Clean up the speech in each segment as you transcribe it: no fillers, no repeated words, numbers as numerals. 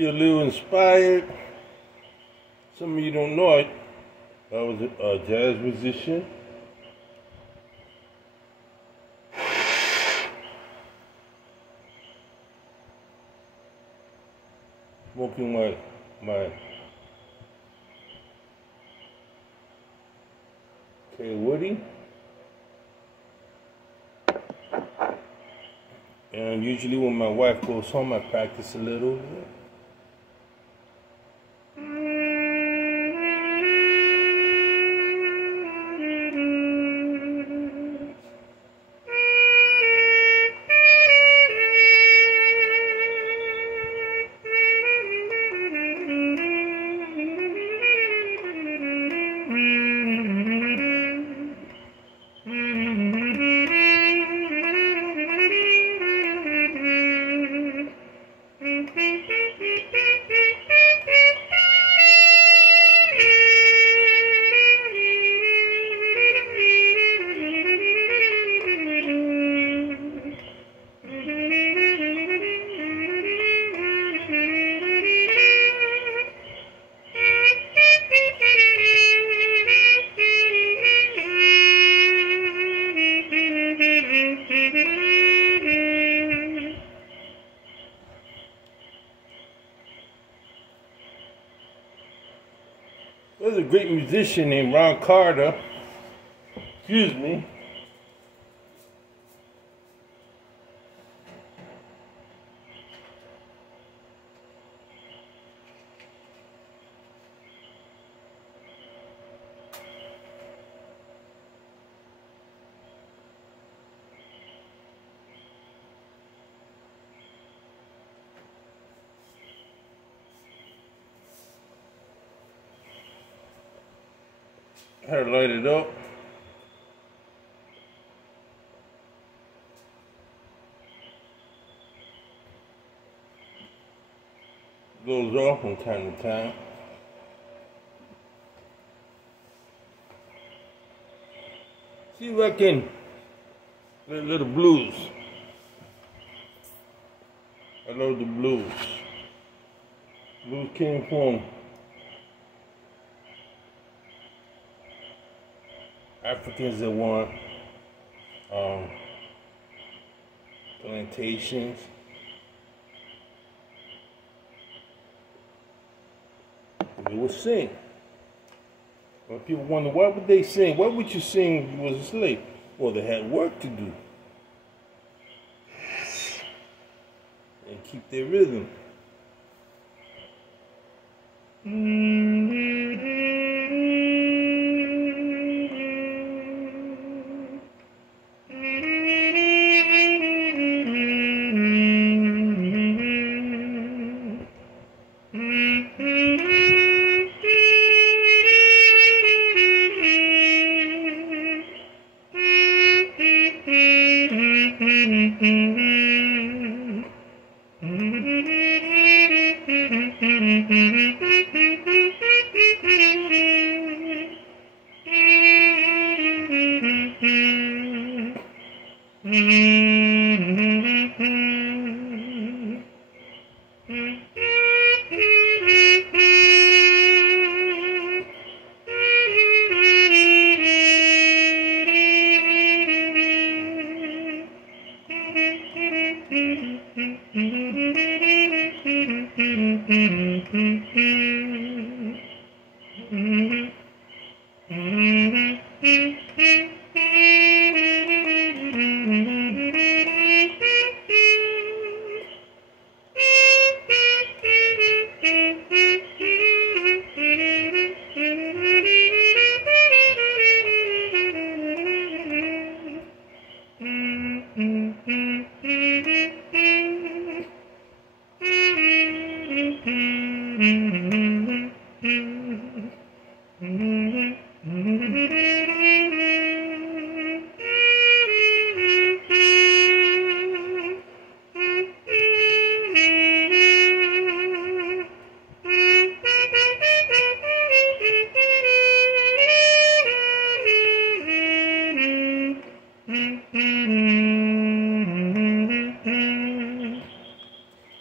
Feel a little inspired. Some of you don't know it. I was a jazz musician. Smoking my K Woody. And usually when my wife goes home, I practice a little. There's a great musician named Ron Carter. Excuse me. I had to light it up. Goes off from time to time. See if I can play a little blues. I love the blues. Blues came from Africans that want plantations. They would sing. When people wonder, why would they sing? Why would you sing if you was a slave? Well, they had work to do. And keep their rhythm.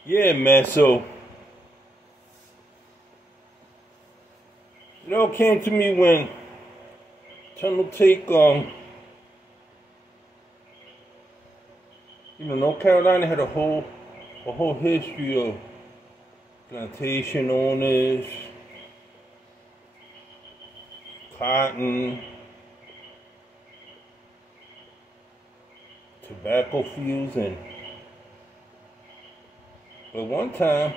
Yeah, man, so It all came to me when Tunnel Take, North Carolina had a whole history of plantation owners, cotton, tobacco fields, and at one time,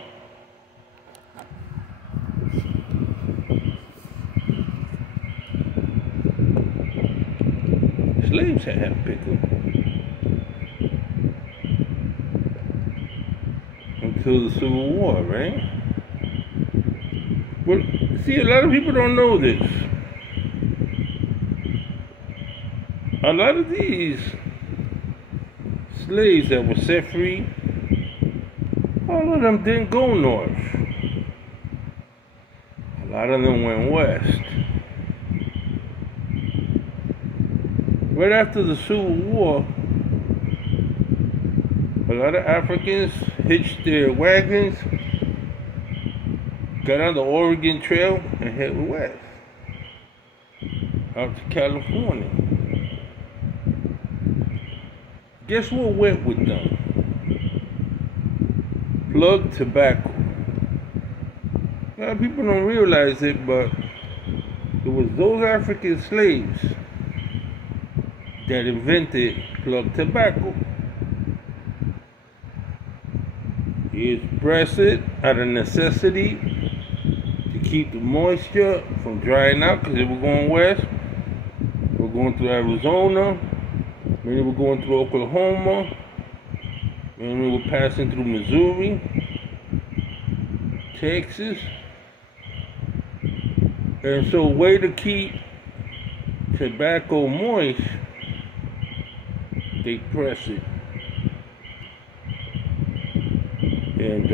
slaves had to pick them until the Civil War, right? Well, see, a lot of people don't know this. A lot of these slaves that were set free, all of them didn't go north. A lot of them went west. Right after the Civil War, a lot of Africans hitched their wagons, got on the Oregon Trail, and headed west, out to California. Guess what went with them? Plug tobacco. A lot of people don't realize it, but it was those African slaves that invented plug tobacco. He expressed it out of necessity to keep the moisture from drying out, because they were going west. We're going through Arizona, maybe we're going through Oklahoma, maybe we're passing through Missouri, Texas. And so a way to keep tobacco moist, they press it. And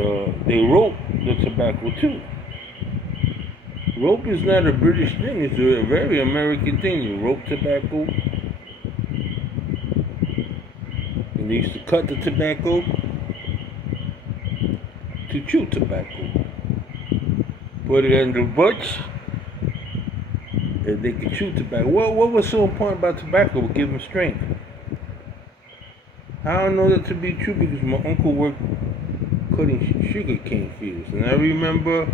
they rope the tobacco too. Rope is not a British thing, it's a very American thing. You rope tobacco. And they used to cut the tobacco to chew tobacco. Put it in the butch, and they could chew tobacco. What was so important about tobacco? It would give them strength. I don't know that to be true because my uncle worked cutting sugar cane fields, and I remember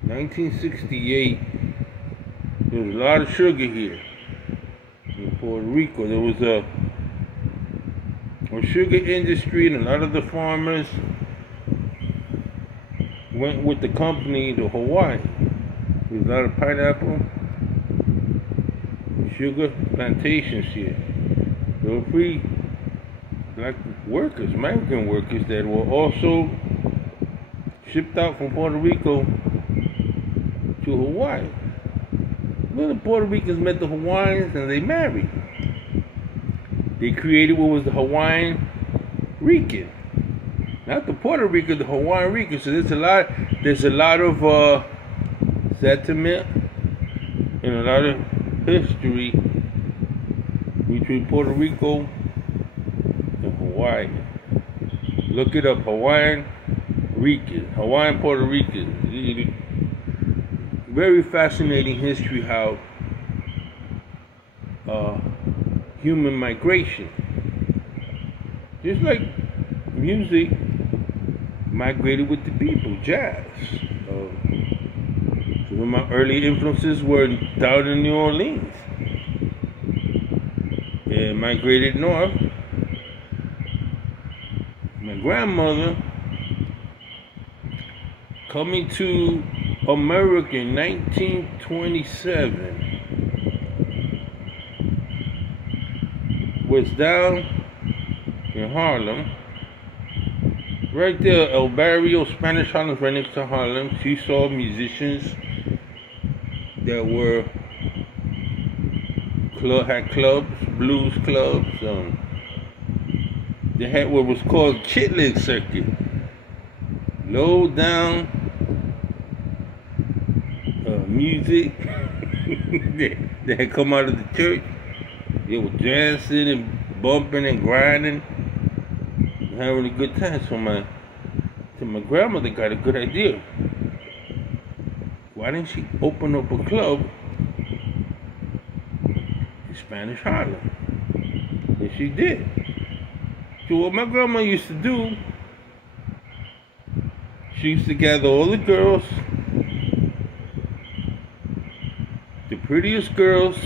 1968. There was a lot of sugar here in Puerto Rico. There was a sugar industry, and a lot of the farmers went with the company to Hawaii. There was a lot of pineapple, sugar plantations here. There were free black workers, American workers, that were also shipped out from Puerto Rico to Hawaii. Well, the Puerto Ricans met the Hawaiians and they married. They created what was the Hawaiian Rican. Not the Puerto Rican, the Hawaiian Rican. So there's a lot of sentiment and a lot of history between Puerto Rico and Hawaii. Look it up, Hawaiian Rican, Hawaiian Puerto Rican. Very fascinating history how human migration, just like music migrated with the people, jazz. Some of my early influences were down in New Orleans and migrated north. My grandmother coming to America in 1927 was down in Harlem, right there, El Barrio, Spanish Harlem, right next to Harlem. She saw musicians that had clubs, blues clubs. They had what was called Chitlin Circuit, low down music. They had come out of the church. They were dancing and bumping and grinding, and having a good time. So my grandmother got a good idea. why didn't she open up a club in Spanish Harlem? And she did. So what my grandma used to do, she used to gather all the girls, the prettiest girls,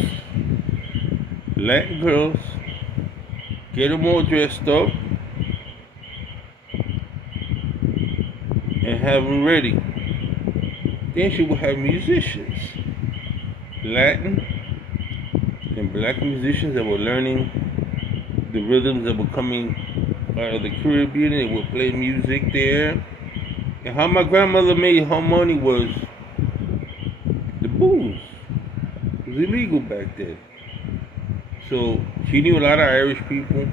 Latin girls, get them all dressed up, and have them ready. Then she would have musicians, Latin and black musicians that were learning the rhythms that were coming out of the Caribbean. They would play music there. And how my grandmother made her money was the booze. It was illegal back then. So she knew a lot of Irish people.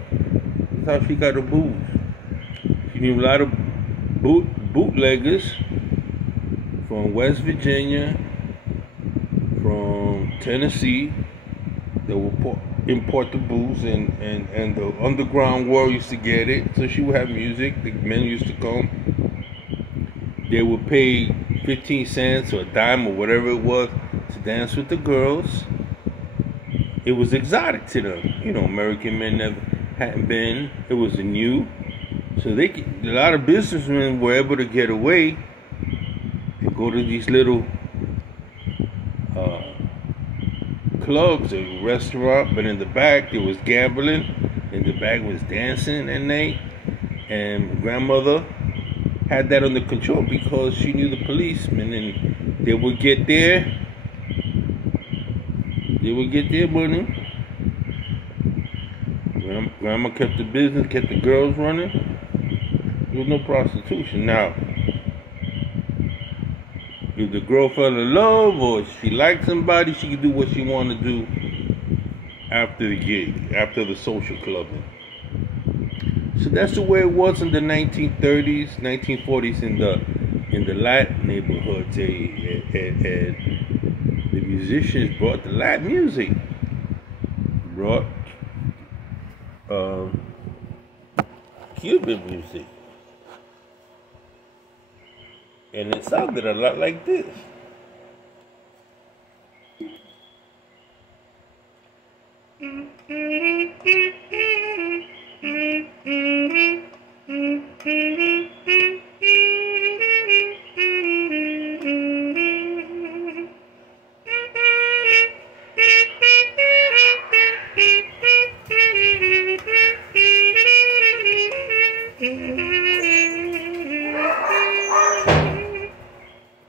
That's how she got the booze. She knew a lot of bootleggers from West Virginia, from Tennessee, that would import the booze, and the underground world used to get it. So she would have music. The men used to come. They would pay 15 cents or a dime or whatever it was to dance with the girls. It was exotic to them. You know, American men never hadn't been. It was new. So a lot of businessmen were able to get away and go to these little clubs or restaurant, but in the back there was gambling, in the back was dancing at night. And grandmother had that under control because she knew the policemen, and they would get their money. Grandma kept the business, kept the girls running. There was no prostitution. Now, if the girl fell in love or she liked somebody, she could do what she wanted to do after the gig, after the social clubbing. So that's the way it was in the 1930s, 1940s in the Latin neighborhoods. And the musicians brought the Latin music, brought Cuban music. And it sounded a lot like this.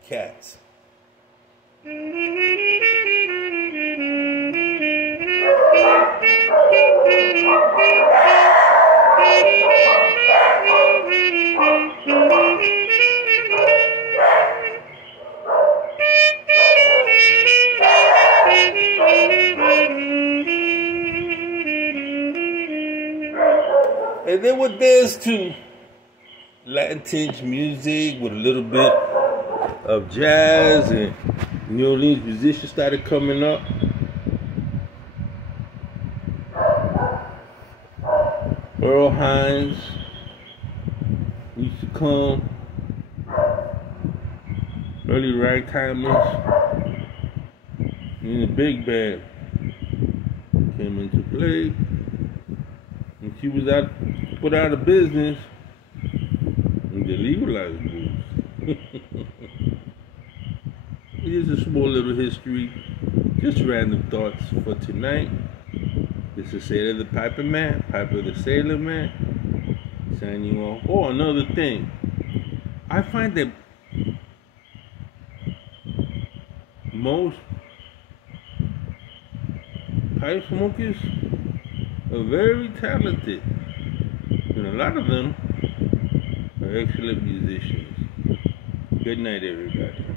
Cats. And they would dance to Latin tinge music with a little bit of jazz, and New Orleans musicians started coming up. Earl Hines used to come. Early ragtimers. And the big band came into play. And she was put out of business, and they legalized booze. Here's a small little history, just random thoughts for tonight. This is Sailor the Piper Man, Piper the Sailor Man, signing off. Oh, another thing. I find that most pipe smokers are very talented. And a lot of them are excellent musicians. Good night, everybody.